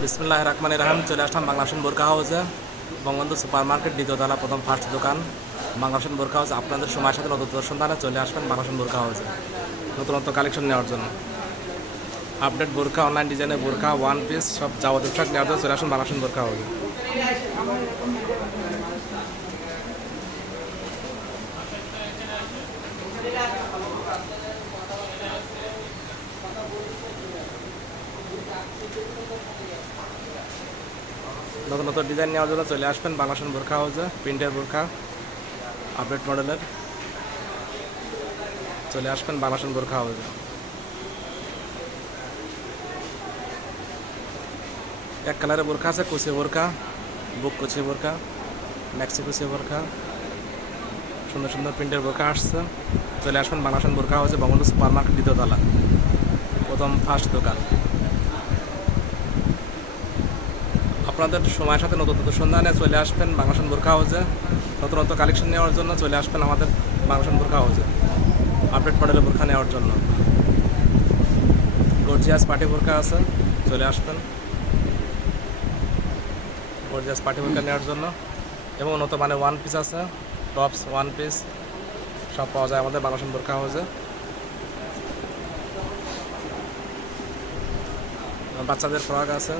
বিসমিল্লাহির রহমানির রহিম। চলে আসলাম বাংলাদেশ বোরকা হাউসে, বঙ্গবন্ধু সুপার মার্কেট দ্বিতীয়তলা, প্রথম ফার্স্ট দোকান বাংলাদেশ বোরকা হাউস। আপনাদের সময়ের সাথে নতুন সন্ধানে চলে আসবেন বাংলাদেশ বোরকা হাউসে নতুনত্ব কালেকশন নেওয়ার জন্য। আপডেট বোরকা, অনলাইন ডিজাইনের বোরকা, ওয়ান পিস সব যাবতীয় পোশাক নেওয়ার জন্য চলে আসুন বাংলাদেশ বোরকা হাউসে। নতুন নতুন ডিজাইন নেওয়ার জন্য চলে আসবেন বাংলাদেশ বোরকা হাউসে। প্রিন্টের বোরকা, আপডেট মডেলের, চলে আসবেন বাংলাদেশ বোরকা হাউসে। এক কালারের বোরকা আছে, কুচি বোরকা, বুক কুচি বোরকা, ম্যাক্সি কুচি বোরকা, সুন্দর সুন্দর প্রিন্টের বোরকা আসছে। চলে আসবেন বাংলাদেশ বোরকা হাউসে, বঙ্গবন্ধু সুপার মার্কেট দ্বিতীয়তলা, প্রথম ফার্স্ট দোকান। আপনাদের সময়ের সাথে নতুন নতুন সন্ধানে চলে আসবেন বাংলাদেশ বোরকা হাউসে। নতুন নতুন কালেকশন নেওয়ার জন্য চলে আসবেন আমাদের বাংলাদেশ বোরকা হাউসে, আপডেট মডেলের বোরকা নেওয়ার জন্য। গর্জিয়াস পার্টি বোরকা আছে, চলে আসবেন গর্জিয়াস পার্টি বোরকা নেওয়ার জন্য। এবং উন্নত মানে ওয়ান পিস আছে, টপস, ওয়ান পিস সব পাওয়া যায় আমাদের বাংলাদেশ বোরকা হাউসে। বাচ্চাদের ফ্রক আছে,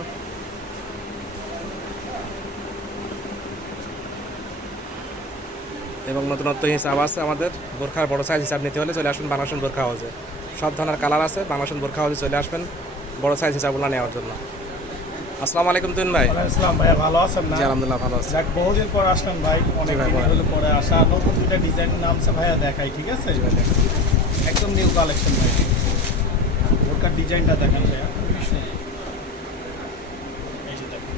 এবং নতুনত্ব হিসাব আছে আমাদের। বোরখার বড় সাইজ হিসাব নিতে হলে চলে আসবেন বাংলাদেশ বোরকা হাউসে। সব ধরনের কালার আছে, বাংলাদেশ বোরকা হাউসে চলে আসবেন বড় সাইজ হিসাবগুলো নেওয়ার জন্য। আসসালামু আলাইকুম তুহিন ভাই। আসসালাম ভাইয়া, ভালো আছেন না? জি আলহামদুলিল্লাহ ভালো আছি। যাক, বহুদিন পর আসলেন ভাই, অনেক ভাই, দিন বলেন। হলো পরে আসা। নতুন দুইটা ডিজাইন নামছে ভাইয়া, দেখাই, ঠিক আছে? একদম নিউ কালেকশন ভাই। ওটার ডিজাইনটা দেখেন ভাইয়া, খুবই সুন্দর। এই যে দেখেন,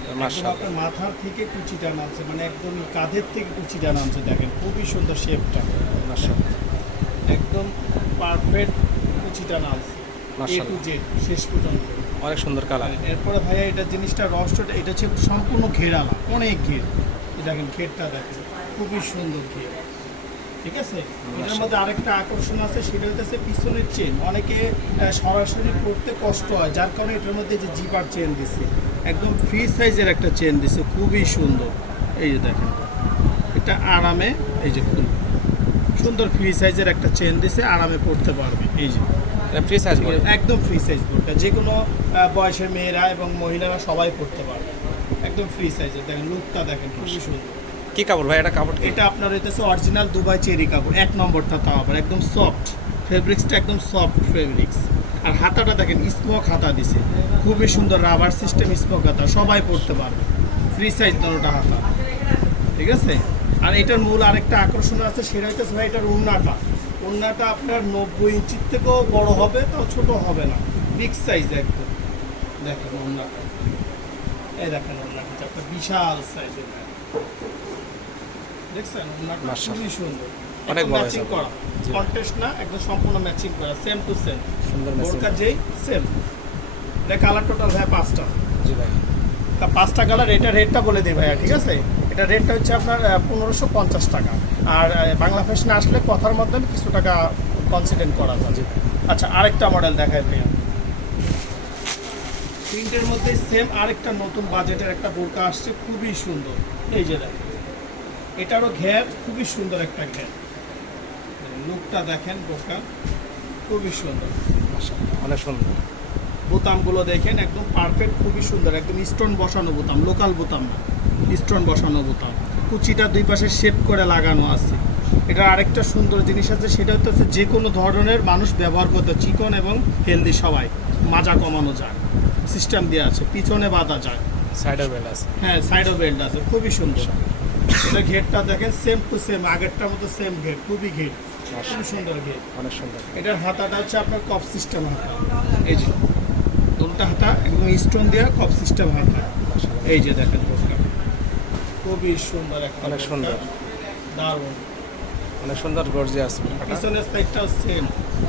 একদম মাশাআল্লাহ, আপনার মাথার থেকে কুচিটা নামছে, মানে একদম কাঁধের থেকে কুচিটা নামছে, দেখেন খুবই সুন্দর শেপটা, মাশাআল্লাহ, একদম পারফেক্ট কুচিটা নামছে, এ টু মাশাআল্লাহ, জেড শেষ পর্যন্ত। অনেক সুন্দর কালার। এরপরে ভাইয়া এটা জিনিসটা রস্টটা, এটা হচ্ছে সম্পূর্ণ ঘেরালা, অনেক ঘের। এই দেখেন ঘেরটা দেখেন, খুবই সুন্দর ঘের, ঠিক আছে? এটার মধ্যে আরেকটা আকর্ষণ আছে, সেটা হচ্ছে পিছনের চেন। অনেকে সরাসরি পড়তে কষ্ট হয়, যার কারণে এটার মধ্যে যে জিপার চেন দিছে, একদম ফ্রি সাইজের একটা চেন দিছে, খুবই সুন্দর। এই যে দেখেন, এটা আরামে, এই যে খুব সুন্দর ফ্রি সাইজের একটা চেন দিছে, আরামে পড়তে পারবে। এই যে ফ্রি সাইজ বলে একদম ফ্রি সাইজ বোর্ডটা, যে কোনো বয়সের মেয়েরা এবং মহিলারা সবাই পড়তে পারবে, একদম ফ্রি সাইজের। দেখেন লুকটা দেখেন, খুবই সুন্দর। কি কাপড় ভাই? এটা কাপড় কি? এটা আপনার হইতেছে অরিজিনাল দুবাই চেরি কাপড়, এক নম্বরটা, তাও আবার একদম সফট ফেব্রিক্সটা, একদম সফট ফেব্রিক্স। আর হাতাটা দেখেন স্মোক হাতা দিছে, খুবই সুন্দর, রাবার সিস্টেম স্মোক হাতা, সবাই পড়তে পারবে, ফ্রি সাইজ দুটোটা হাতা, ঠিক আছে? আর এটার মূল আরেকটা আকর্ষণ আছে, সেটা হইতেছে ভাই এটার ওড়নাটা আপনার 90 ইঞ্চির থেকেও বড় হবে, তাও ছোট হবে না, বিগ সাইজ একদম। দেখেন ওড়নাটা, এই দেখেন ওড়নাটা একটা বিশাল সাইজের, দেখছেন? ওড়নাটা মাশাআল্লাহ, খুবই সুন্দর, অনেক বড় ম্যাচিং হিসাব। করা, জি। কন্টেস্ট না, একদম সম্পূর্ণ ম্যাচিং করা, সেম টু সেম। সুন্দর ম্যাচিং। বোরকা যেই সেম। এটা কালার টোটাল ভাই 5টা, জি ভাই, তা 5টা কালার। এটা রেটটা বলে দিই ভাইয়া, ঠিক আছে? এটা রেটটা হচ্ছে আপনার 1550 টাকা। আর বাংলা ফ্যাশনে আসলে কথার মাধ্যমে কিছু টাকা কনসিডেন্ট করা যাবে। আচ্ছা, আরেকটা মডেল দেখায় ভাইয়া, প্রিন্টের মধ্যে সেম আরেকটা নতুন বাজেটের একটা বোরকা আসছে, খুবই সুন্দর। এই যে দেখেন, এটারও ঘের, খুবই সুন্দর একটা ঘের, লুকটা দেখেন বোরকা, খুবই সুন্দর। মাশাআল্লাহ, অনেক সুন্দর। বোতামগুলো দেখেন, একদম পারফেক্ট, খুবই সুন্দর, একদম স্টোন বসানো বোতাম, লোকাল বোতাম না, স্টোন বসানো বোতাম। কুচিটা দুই পাশে শেপ করে লাগানো আছে। এটা আরেকটা সুন্দর জিনিস আছে, সেটা হচ্ছে যে কোনো ধরনের মানুষ ব্যবহার করতে, চিকন এবং হেলদি সবাই, মাজা কমানো যায়, সিস্টেম দেওয়া আছে, পিছনে বাঁধা যায়, সাইডের বেল্ট আছে। হ্যাঁ সাইডও বেল্ট আছে, খুবই সুন্দর। এটা ঘেরটা দেখেন, সেম টু সেম, আগেরটার মতো সেম ঘের, খুবই ঘের, খুবই সুন্দর ঘের। অনেক সুন্দর। এটার হাতাটা হচ্ছে আপনার কপ সিস্টেম হাতা, এই যে দুটো হাতা একদম স্টোন দেওয়া কপ সিস্টেম হাতা। এই যে দেখেন বোরকা, খুবই সুন্দর একটা, অনেক সুন্দর, দারুণ। অনেক সুন্দর গর্জিয়াস। পিছনের সাইডটাও সেম,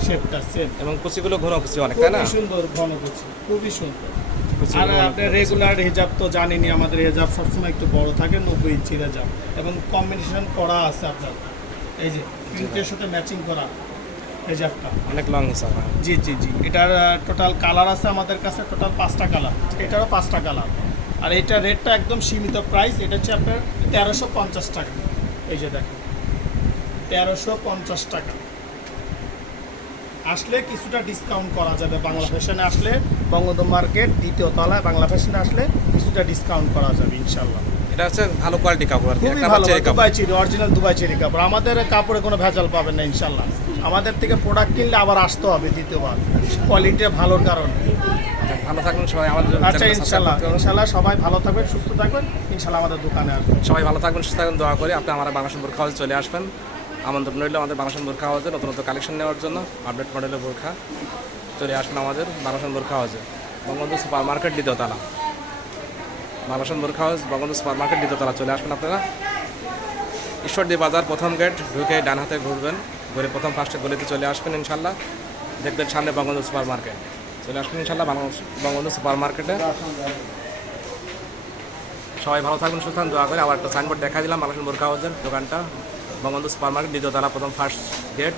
শেপটা সেম, এবং কুচিগুলো ঘন কুচি অনেক, তাই না? খুবই সুন্দর ঘন কুচি, খুবই সুন্দর। কুচিগুলো আর অনেক আপনার ঘন কুচি। রেগুলার হেজাব তো জানেনই, আমাদের হেজাব সবসময় একটু বড় থাকে, 90 ইঞ্চির হেজাব, এবং কম্বিনেশন করা আছে আপনার, এই যে প্রিন্টের সাথে ম্যাচিং করা, এই যে একটা অনেক লং হিসাব। হ্যাঁ। জি জি জি, এটার টোটাল কালার আছে আমাদের কাছে, টোটাল 5টা কালার, এটারও 5টা কালার। আর এটা রেটটা একদম সীমিত প্রাইস, এটা হচ্ছে আপনার 1350 টাকা। এই যে দেখেন 1350 টাকা। আসলে কিছুটা ডিসকাউন্ট করা যাবে, বাংলা ফ্যাশনে আসলে, বঙ্গবন্ধু মার্কেট 2য় তলায় বাংলা ফ্যাশনে আসলে কিছুটা ডিসকাউন্ট করা যাবে ইনশাল্লাহ। এটা হচ্ছে ভালো কোয়ালিটি কাপড় আর কি। খুবই একটা ভালো, চেরি কাপড়। Dubai cherry, original Dubai cherry কাপড়। আমাদের কাপড়ে কোনো ভেজাল পাবেন না ইনশাল্লাহ। আমাদের থেকে প্রোডাক্ট কিনলে আবার আসতে হবে দ্বিতীয়বার, কোয়ালিটি ভালোর কারণে। ভালো থাকবেন সবাই, আমাদের আচ্ছা চ্যানেলটা সাবস্ক্রাইব ইনশাল্লাহ, করতে হবে। ইনশাল্লাহ সবাই ভালো থাকবেন, সুস্থ থাকবেন, ইনশাল্লাহ আমাদের দোকানে আসবেন। সবাই ভালো থাকবেন, সুস্থ থাকবেন, দোয়া করি। আপনি আমার বাংলাদেশ বোরখা হাউসে চলে আসবেন। আমন্ত্রণ রইল আমাদের বাংলাদেশ বোরখা হাউসে নতুন নতুন কালেকশন নেওয়ার জন্য। আপডেট মডেলের বোরখা চলে আসবেন আমাদের বাংলাদেশ বোরখা হাউসে, বঙ্গবন্ধু সুপার মার্কেট 2য় তলা। বাংলাদেশ বোরখা হাউস বঙ্গবন্ধু সুপার মার্কেট 2য় তলা চলে আসবেন আপনারা। ঈশ্বরদী বাজার প্রথম গেট ঢুকে ডান হাতে ঘুরবেন, ঘুরে প্রথম ফার্স্টে গলিতে চলে আসবেন ইনশাল্লাহ। দেখবেন সামনে বঙ্গবন্ধু সুপার মার্কেট, চলে আসবেন ইনশাল্লাহ বঙ্গবন্ধু সুপার মার্কেটে। সবাই ভালো থাকবেন, সুস্থ থাকবেন, দোয়া করে। আবার একটা সাইনবোর্ড দেখা দিলাম বাংলাদেশ বোরখা হাউসের দোকানটা, বঙ্গবন্ধু সুপার মার্কেট 2য় তলা প্রথম ফার্স্ট গেট,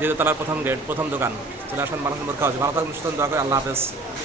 2য় তলার প্রথম গেট, প্রথম দোকান। চলে আসবেন বাংলাদেশ বোরখা হাউসে। ভালো থাকবেন, সুস্থ থাকবেন, দোয়া করে। আল্লাহ হাফেজ।